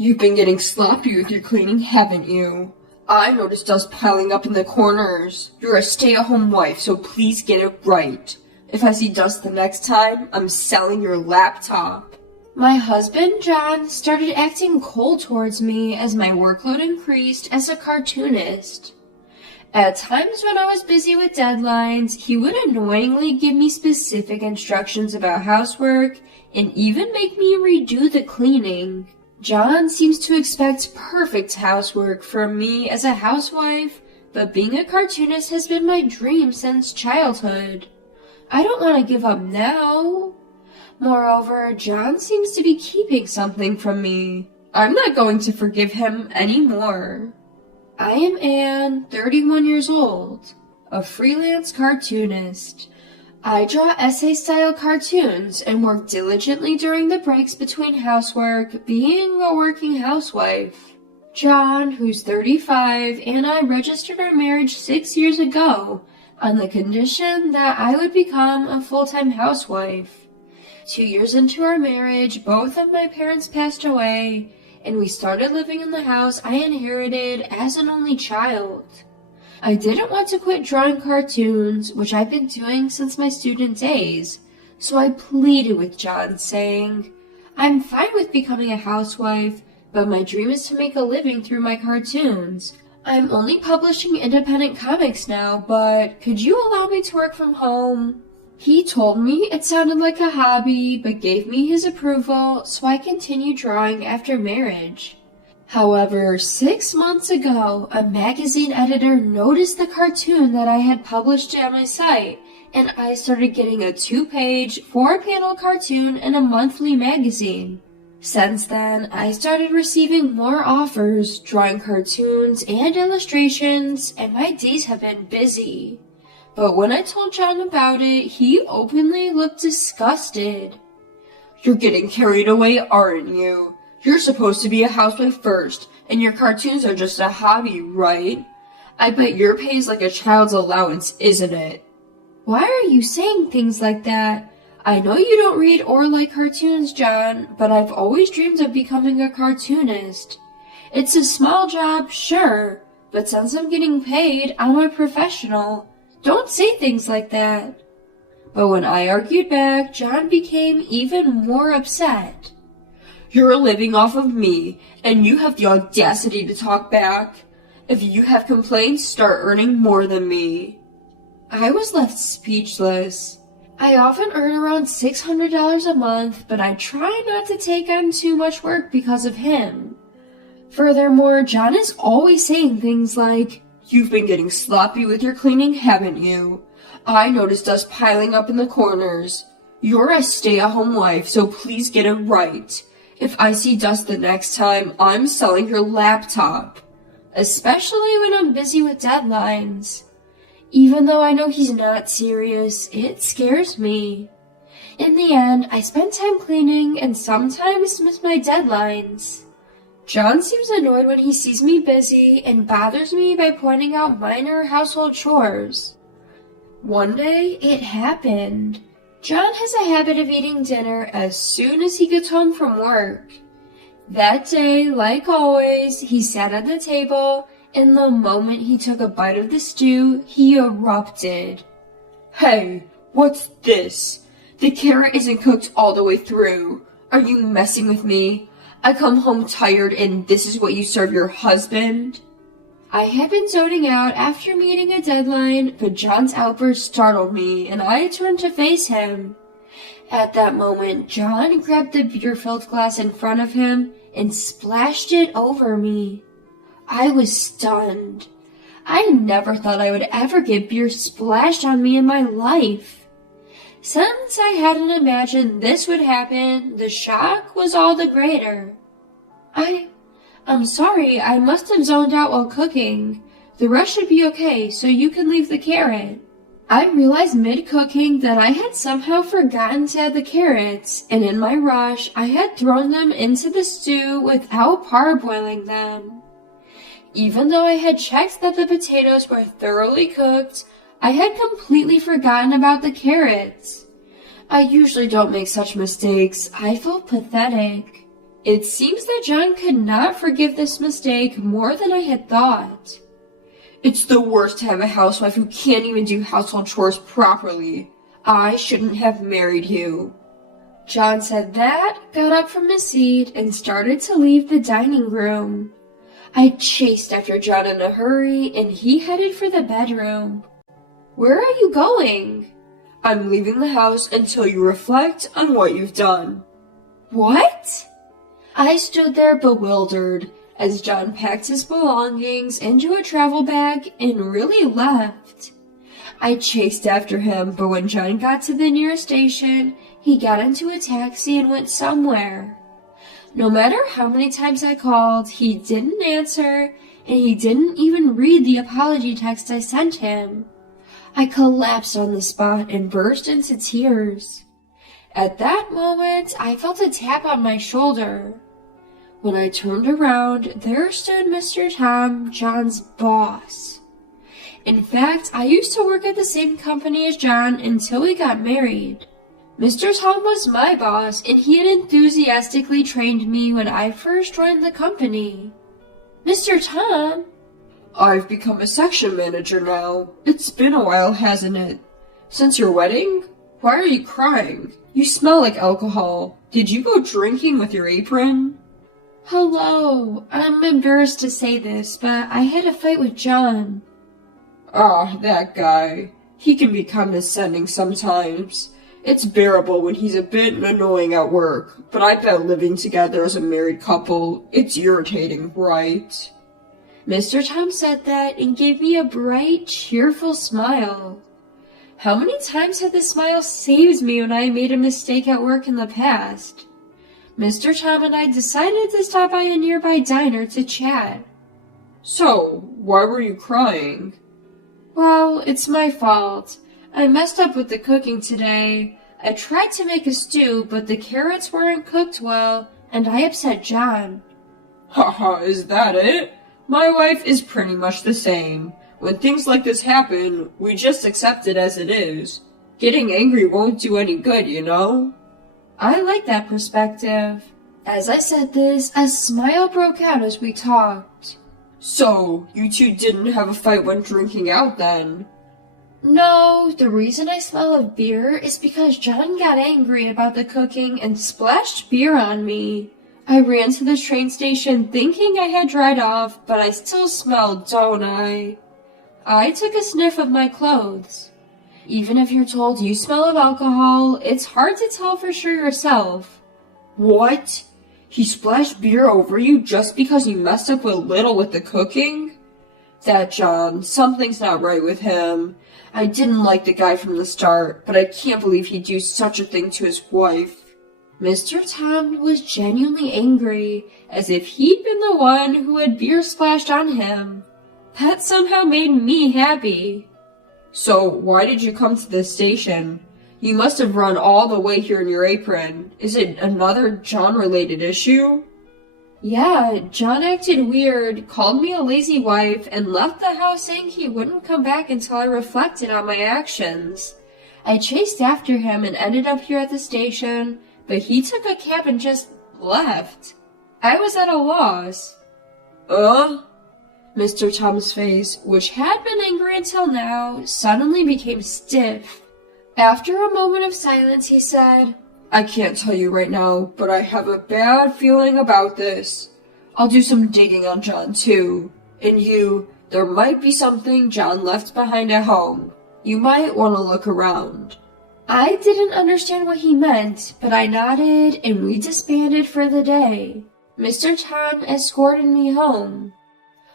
You've been getting sloppy with your cleaning, haven't you? I noticed dust piling up in the corners. You're a stay-at-home wife, so please get it right. If I see dust the next time, I'm selling your laptop. My husband, John, started acting cold towards me as my workload increased as a cartoonist. At times when I was busy with deadlines, he would annoyingly give me specific instructions about housework and even make me redo the cleaning. John seems to expect perfect housework from me as a housewife, but being a cartoonist has been my dream since childhood. I don't want to give up now. Moreover, John seems to be keeping something from me. I'm not going to forgive him anymore. I am Anne, 31 years old, a freelance cartoonist. I draw essay-style cartoons and work diligently during the breaks between housework, being a working housewife. John, who's 35, and I registered our marriage 6 years ago on the condition that I would become a full-time housewife. 2 years into our marriage, both of my parents passed away, and we started living in the house I inherited as an only child. I didn't want to quit drawing cartoons, which I've been doing since my student days, so I pleaded with John, saying, I'm fine with becoming a housewife, but my dream is to make a living through my cartoons. I'm only publishing independent comics now, but could you allow me to work from home? He told me it sounded like a hobby, but gave me his approval, so I continued drawing after marriage. However, 6 months ago, a magazine editor noticed the cartoon that I had published on my site, and I started getting a 2-page, 4-panel cartoon in a monthly magazine. Since then, I started receiving more offers, drawing cartoons and illustrations, and my days have been busy. But when I told John about it, he openly looked disgusted. You're getting carried away, aren't you? You're supposed to be a housewife first, and your cartoons are just a hobby, right? I bet your pay is like a child's allowance, isn't it? Why are you saying things like that? I know you don't read or like cartoons, John, but I've always dreamed of becoming a cartoonist. It's a small job, sure, but since I'm getting paid, I'm a professional. Don't say things like that. But when I argued back, John became even more upset. You're living off of me, and you have the audacity to talk back. If you have complaints, start earning more than me. I was left speechless. I often earn around $600 a month, but I try not to take on too much work because of him. Furthermore, John is always saying things like, You've been getting sloppy with your cleaning, haven't you? I noticed dust piling up in the corners. You're a stay-at-home wife, so please get it right. If I see dust the next time, I'm selling your laptop. Especially when I'm busy with deadlines. Even though I know he's not serious, it scares me. In the end, I spend time cleaning and sometimes miss my deadlines. John seems annoyed when he sees me busy and bothers me by pointing out minor household chores. One day, it happened. John has a habit of eating dinner as soon as he gets home from work. That day, like always, he sat at the table, and the moment he took a bite of the stew, he erupted. Hey, what's this? The carrot isn't cooked all the way through. Are you messing with me? I come home tired and this is what you serve your husband? I had been zoning out after meeting a deadline, but John's outburst startled me, and I turned to face him. At that moment, John grabbed the beer-filled glass in front of him and splashed it over me. I was stunned. I never thought I would ever get beer splashed on me in my life. Since I hadn't imagined this would happen, the shock was all the greater. I'm sorry, I must have zoned out while cooking. The rest should be okay, so you can leave the carrot. I realized mid-cooking that I had somehow forgotten to add the carrots, and in my rush, I had thrown them into the stew without parboiling them. Even though I had checked that the potatoes were thoroughly cooked, I had completely forgotten about the carrots. I usually don't make such mistakes. I felt pathetic. It seems that John could not forgive this mistake more than I had thought. It's the worst to have a housewife who can't even do household chores properly. I shouldn't have married you. John said that, got up from his seat, and started to leave the dining room. I chased after John in a hurry, and he headed for the bedroom. Where are you going? I'm leaving the house until you reflect on what you've done. What? I stood there bewildered as John packed his belongings into a travel bag and really left. I chased after him, but when John got to the nearest station, he got into a taxi and went somewhere. No matter how many times I called, he didn't answer, and he didn't even read the apology text I sent him. I collapsed on the spot and burst into tears. At that moment, I felt a tap on my shoulder. When I turned around, there stood Mr. Tom, John's boss. In fact, I used to work at the same company as John until we got married. Mr. Tom was my boss, and he had enthusiastically trained me when I first joined the company. Mr. Tom? I've become a section manager now. It's been a while, hasn't it? Since your wedding? Why are you crying? You smell like alcohol. Did you go drinking with your apron? Hello. I'm embarrassed to say this, but I had a fight with John. Ah, that guy. He can be condescending sometimes. It's bearable when he's a bit annoying at work, but I bet living together as a married couple, it's irritating, right? Mr. Tom said that and gave me a bright, cheerful smile. How many times had this smile saved me when I made a mistake at work in the past? Mr. Tom and I decided to stop by a nearby diner to chat. So, why were you crying? Well, it's my fault. I messed up with the cooking today. I tried to make a stew, but the carrots weren't cooked well, and I upset John. Haha, is that it? My wife is pretty much the same. When things like this happen, we just accept it as it is. Getting angry won't do any good, you know? I like that perspective. As I said this, a smile broke out as we talked. So, you two didn't have a fight when drinking out then? No, the reason I smell of beer is because John got angry about the cooking and splashed beer on me. I ran to the train station thinking I had dried off, but I still smelled, don't I? I took a sniff of my clothes. Even if you're told you smell of alcohol, it's hard to tell for sure yourself. What? He splashed beer over you just because you messed up a little with the cooking? That John, something's not right with him. I didn't like the guy from the start, but I can't believe he'd do such a thing to his wife. Mr. Tom was genuinely angry, as if he'd been the one who had beer splashed on him. That somehow made me happy. So, why did you come to this station? You must have run all the way here in your apron. Is it another John-related issue? Yeah, John acted weird, called me a lazy wife, and left the house saying he wouldn't come back until I reflected on my actions. I chased after him and ended up here at the station, but he took a cab and just left. I was at a loss. Mr. Tom's face, which had been angry until now, suddenly became stiff. After a moment of silence, he said, I can't tell you right now, but I have a bad feeling about this. I'll do some digging on John, too. And there might be something John left behind at home. You might want to look around. I didn't understand what he meant, but I nodded and we disbanded for the day. Mr. Tom escorted me home.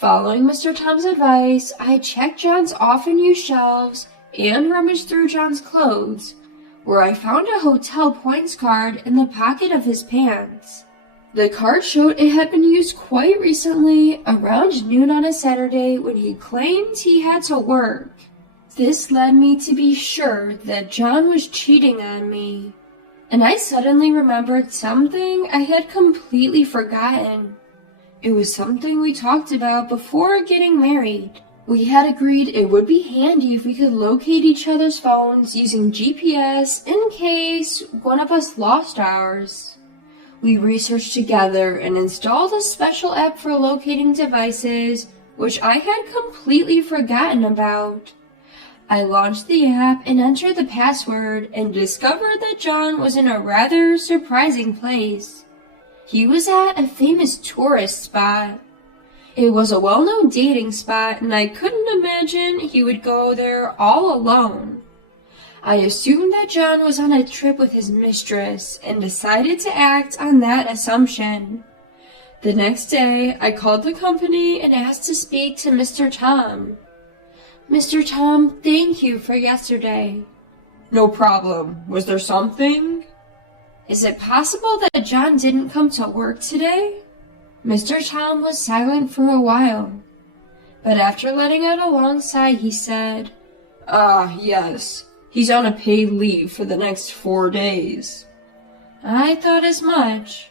Following Mr. Tom's advice, I checked John's often-used shelves and rummaged through John's clothes, where I found a hotel points card in the pocket of his pants. The card showed it had been used quite recently, around noon on a Saturday when he claimed he had to work. This led me to be sure that John was cheating on me, and I suddenly remembered something I had completely forgotten. It was something we talked about before getting married. We had agreed it would be handy if we could locate each other's phones using GPS in case one of us lost ours. We researched together and installed a special app for locating devices, which I had completely forgotten about. I launched the app and entered the password and discovered that John was in a rather surprising place. He was at a famous tourist spot. It was a well-known dating spot, and I couldn't imagine he would go there all alone. I assumed that John was on a trip with his mistress and decided to act on that assumption. The next day, I called the company and asked to speak to Mr. Tom. Mr. Tom, thank you for yesterday. No problem. Was there something? Is it possible that John didn't come to work today? Mr. Tom was silent for a while, but after letting out a long sigh, he said, Yes. He's on a paid leave for the next 4 days. I thought as much.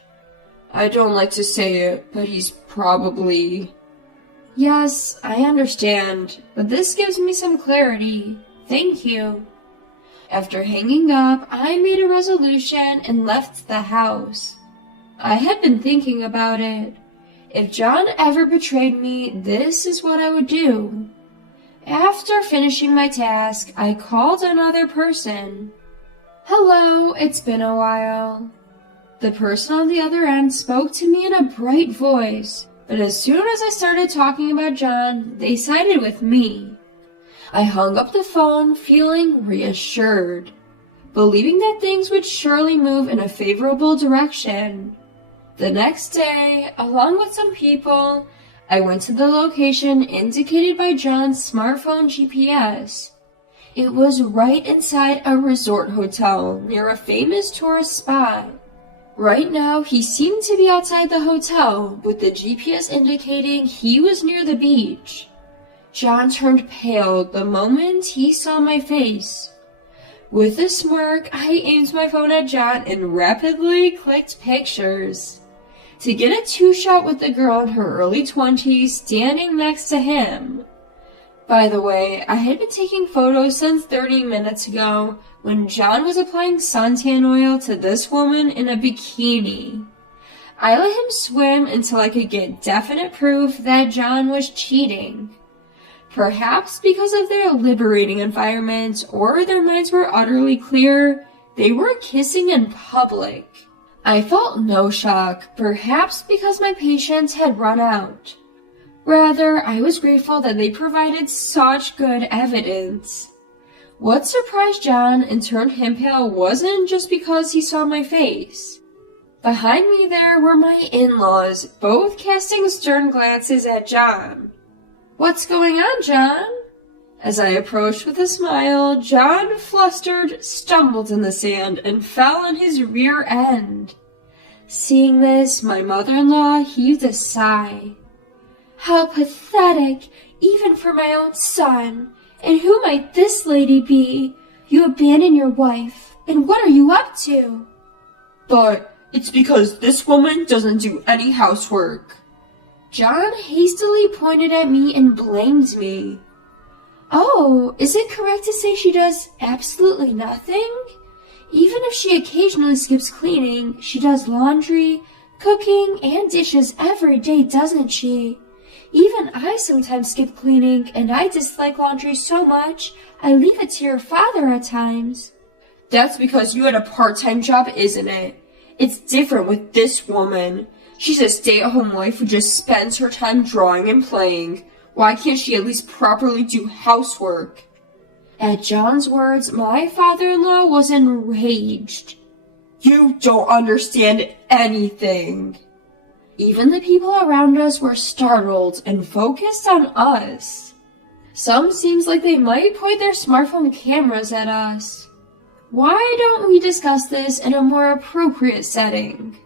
I don't like to say it, but he's probably... Yes, I understand, but this gives me some clarity. Thank you. After hanging up, I made a resolution and left the house. I had been thinking about it. If John ever betrayed me, this is what I would do. After finishing my task, I called another person. Hello, it's been a while. The person on the other end spoke to me in a bright voice, but as soon as I started talking about John, they sided with me. I hung up the phone feeling reassured, believing that things would surely move in a favorable direction. The next day, along with some people, I went to the location indicated by John's smartphone GPS. It was right inside a resort hotel near a famous tourist spot. Right now, he seemed to be outside the hotel, with the GPS indicating he was near the beach. John turned pale the moment he saw my face. With a smirk, I aimed my phone at John and rapidly clicked pictures. To get a two-shot with the girl in her early 20s standing next to him. By the way, I had been taking photos since 30 minutes ago when John was applying suntan oil to this woman in a bikini. I let him swim until I could get definite proof that John was cheating. Perhaps because of their liberating environment or their minds were utterly clear, they were kissing in public. I felt no shock, perhaps because my patience had run out. Rather, I was grateful that they provided such good evidence. What surprised John and turned him pale wasn't just because he saw my face. Behind me there were my in-laws, both casting stern glances at John. What's going on, John? As I approached with a smile, John, flustered, stumbled in the sand and fell on his rear end. Seeing this, my mother-in-law heaved a sigh. How pathetic, even for my own son. And who might this lady be? You abandoned your wife, and what are you up to? But it's because this woman doesn't do any housework. John hastily pointed at me and blamed me. Oh, is it correct to say she does absolutely nothing? Even if she occasionally skips cleaning, she does laundry, cooking, and dishes every day, doesn't she? Even I sometimes skip cleaning, and I dislike laundry so much, I leave it to your father at times. That's because you had a part-time job, isn't it? It's different with this woman. She's a stay-at-home wife who just spends her time drawing and playing. Why can't she at least properly do housework? At John's words, my father-in-law was enraged. You don't understand anything. Even the people around us were startled and focused on us. Some seems like they might point their smartphone cameras at us. Why don't we discuss this in a more appropriate setting?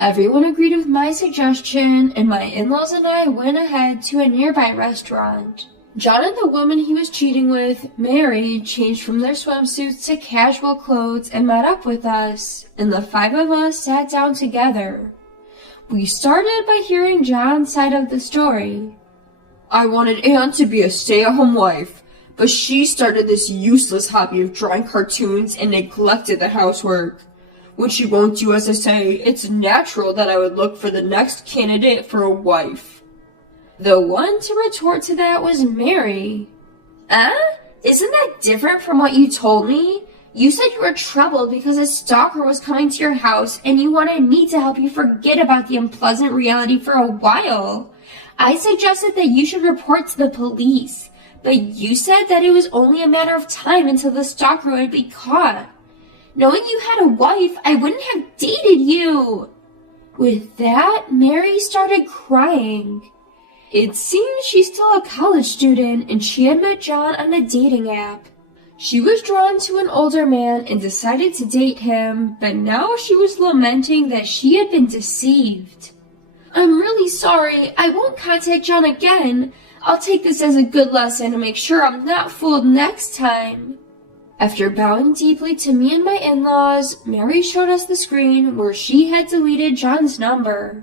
Everyone agreed with my suggestion, and my in-laws and I went ahead to a nearby restaurant. John and the woman he was cheating with, Mary, changed from their swimsuits to casual clothes and met up with us, and the 5 of us sat down together. We started by hearing John's side of the story. I wanted Anne to be a stay-at-home wife, but she started this useless hobby of drawing cartoons and neglected the housework. When she won't do as I say, it's natural that I would look for the next candidate for a wife. The one to retort to that was Mary. Isn't that different from what you told me? You said you were troubled because a stalker was coming to your house and you wanted me to help you forget about the unpleasant reality for a while. I suggested that you should report to the police, but you said that it was only a matter of time until the stalker would be caught. Knowing you had a wife, I wouldn't have dated you. With that, Mary started crying. It seems she's still a college student and she had met John on a dating app. She was drawn to an older man and decided to date him, but now she was lamenting that she had been deceived. I'm really sorry. I won't contact John again. I'll take this as a good lesson to make sure I'm not fooled next time. After bowing deeply to me and my in-laws, Mary showed us the screen where she had deleted John's number.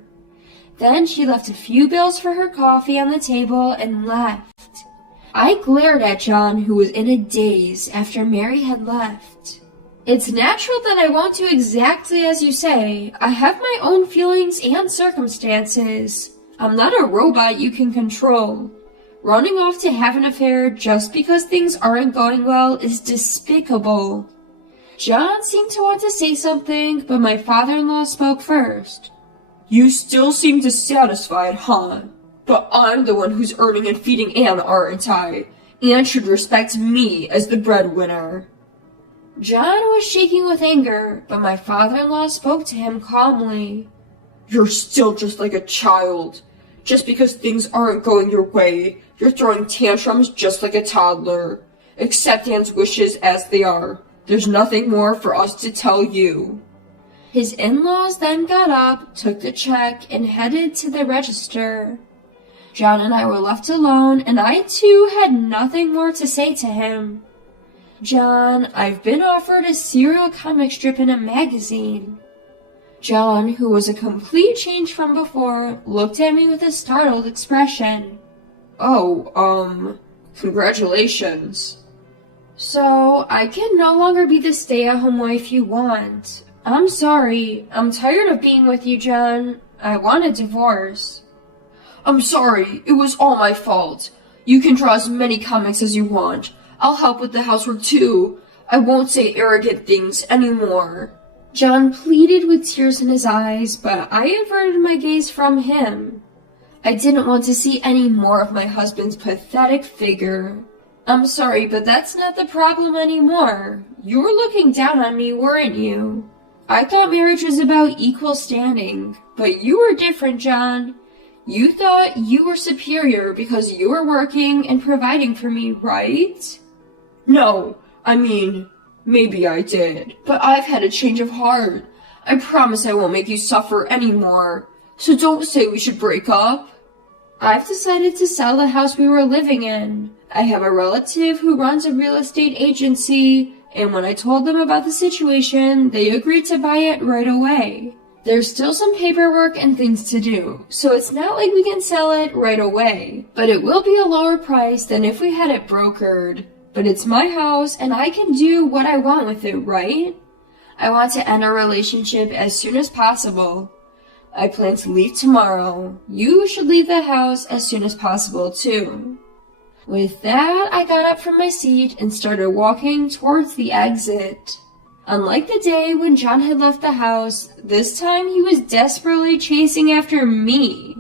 Then she left a few bills for her coffee on the table and left. I glared at John, who was in a daze after Mary had left. It's natural that I won't do exactly as you say. I have my own feelings and circumstances. I'm not a robot you can control. Running off to have an affair just because things aren't going well is despicable. John seemed to want to say something, but my father-in-law spoke first. You still seem dissatisfied, huh? But I'm the one who's earning and feeding Anne, aren't I? Anne should respect me as the breadwinner. John was shaking with anger, but my father-in-law spoke to him calmly. You're still just like a child. Just because things aren't going your way, you're throwing tantrums just like a toddler. Accept Anne's wishes as they are. There's nothing more for us to tell you. His in-laws then got up, took the check, and headed to the register. John and I were left alone, and I too had nothing more to say to him. John, I've been offered a serial comic strip in a magazine. John, who was a complete change from before, looked at me with a startled expression. Congratulations. So, I can no longer be the stay-at-home wife you want. I'm sorry. I'm tired of being with you, John. I want a divorce. I'm sorry. It was all my fault. You can draw as many comics as you want. I'll help with the housework too. I won't say arrogant things anymore. John pleaded with tears in his eyes, but I averted my gaze from him. I didn't want to see any more of my husband's pathetic figure. I'm sorry, but that's not the problem anymore. You were looking down on me, weren't you? I thought marriage was about equal standing, but you were different, John. You thought you were superior because you were working and providing for me, right? No, maybe I did, but I've had a change of heart. I promise I won't make you suffer anymore. So don't say we should break up. I've decided to sell the house we were living in. I have a relative who runs a real estate agency, and when I told them about the situation, they agreed to buy it right away. There's still some paperwork and things to do, so it's not like we can sell it right away, but it will be a lower price than if we had it brokered. But it's my house, and I can do what I want with it, right? I want to end our relationship as soon as possible. I plan to leave tomorrow. You should leave the house as soon as possible, too. With that, I got up from my seat and started walking towards the exit. Unlike the day when John had left the house, this time he was desperately chasing after me.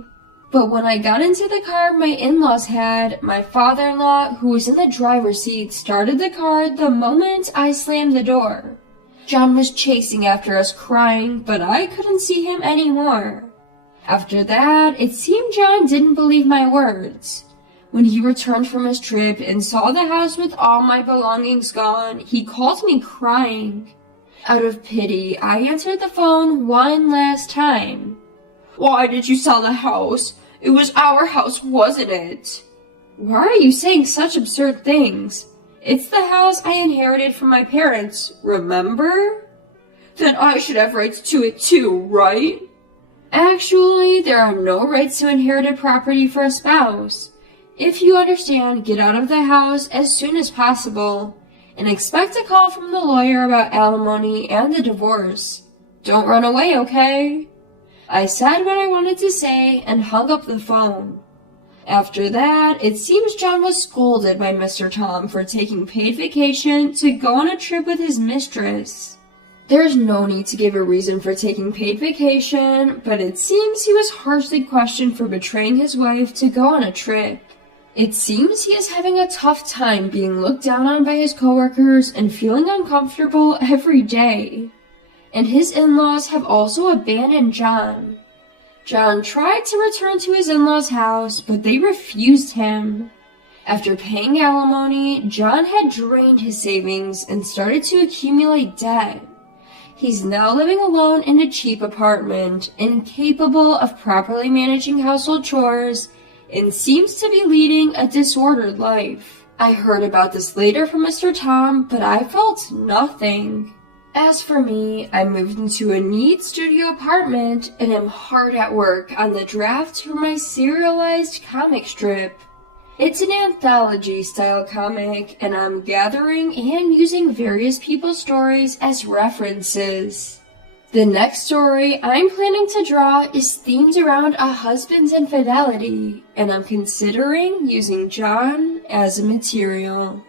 But when I got into the car my in-laws had, my father-in-law, who was in the driver's seat, started the car the moment I slammed the door. John was chasing after us crying, but I couldn't see him anymore. After that, it seemed John didn't believe my words. When he returned from his trip and saw the house with all my belongings gone, he called me crying. Out of pity, I answered the phone one last time. Why did you sell the house? It was our house, wasn't it? Why are you saying such absurd things? It's the house I inherited from my parents, remember? Then I should have rights to it too, right? Actually, there are no rights to inherited property for a spouse. If you understand, get out of the house as soon as possible, and expect a call from the lawyer about alimony and the divorce. Don't run away, okay? I said what I wanted to say and hung up the phone. After that, it seems John was scolded by Mr. Tom for taking paid vacation to go on a trip with his mistress. There's no need to give a reason for taking paid vacation, but it seems he was harshly questioned for betraying his wife to go on a trip. It seems he is having a tough time being looked down on by his coworkers and feeling uncomfortable every day. And his in-laws have also abandoned John. John tried to return to his in-laws' house, but they refused him. After paying alimony, John had drained his savings and started to accumulate debt. He's now living alone in a cheap apartment, incapable of properly managing household chores, and seems to be leading a disordered life. I heard about this later from Mr. Tom, but I felt nothing. As for me, I moved into a neat studio apartment and am hard at work on the draft for my serialized comic strip. It's an anthology-style comic, and I'm gathering and using various people's stories as references. The next story I'm planning to draw is themed around a husband's infidelity, and I'm considering using John as a material.